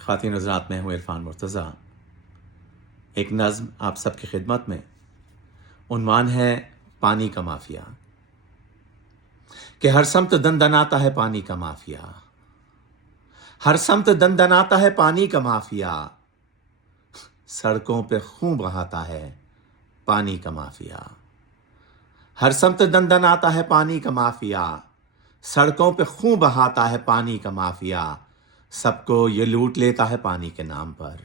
خواتین حضرات، میں ہوں عرفان مرتضیٰ۔ ایک نظم آپ سب کی خدمت میں، عنوان ہے پانی کا مافیا۔ کہ ہر سمت دندناتا ہے پانی کا مافیا، ہر سمت دندناتا ہے پانی کا مافیا، سڑکوں پہ خون بہاتا ہے پانی کا مافیا، ہر سمت دندناتا ہے پانی کا مافیا، سڑکوں پہ خون بہاتا ہے پانی کا مافیا، سب کو یہ لوٹ لیتا ہے پانی کے نام پر،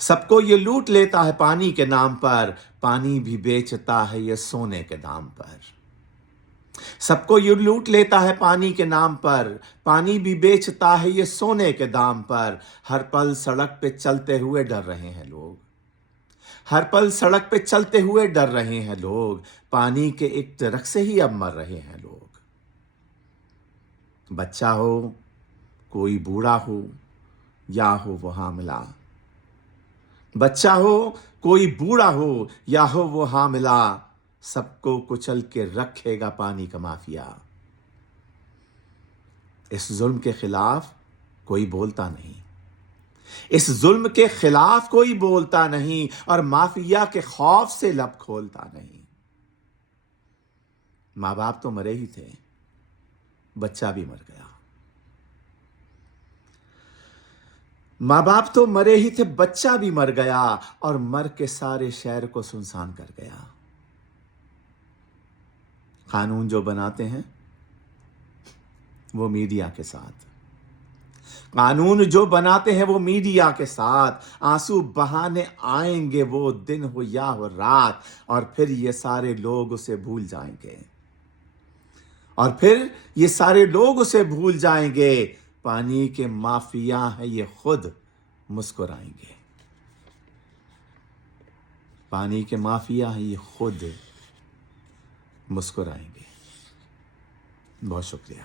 سب کو یہ لوٹ لیتا ہے پانی کے نام پر، پانی بھی بیچتا ہے یہ سونے کے دام پر، سب کو یہ لوٹ لیتا ہے پانی کے نام پر، پانی بھی بیچتا ہے یہ سونے کے دام پر، ہر پل سڑک پہ چلتے ہوئے ڈر رہے ہیں لوگ، ہر پل سڑک پہ چلتے ہوئے ڈر رہے ہیں لوگ، پانی کے ایک ٹرک سے ہی اب مر رہے ہیں لوگ۔ بچہ ہو کوئی بوڑھا ہو یا ہو وہ حاملہ، بچہ ہو کوئی بوڑھا ہو یا ہو وہ حاملہ، سب کو کچل کے رکھے گا پانی کا مافیا۔ اس ظلم کے خلاف کوئی بولتا نہیں، اس ظلم کے خلاف کوئی بولتا نہیں، اور مافیا کے خوف سے لب کھولتا نہیں۔ ماں باپ تو مرے ہی تھے، بچہ بھی مر گیا، ماں باپ تو مرے ہی تھے، بچہ بھی مر گیا، اور مر کے سارے شہر کو سنسان کر گیا۔ قانون جو بناتے ہیں وہ میڈیا کے ساتھ، قانون جو بناتے ہیں وہ میڈیا کے ساتھ، آنسو بہانے آئیں گے وہ دن ہو یا ہو رات، اور پھر یہ سارے لوگ اسے بھول جائیں گے، اور پھر یہ سارے لوگ اسے بھول جائیں گے، پانی کے مافیا ہیں یہ خود مسکرائیں گے، پانی کے مافیا ہیں یہ خود مسکرائیں گے۔ بہت شکریہ۔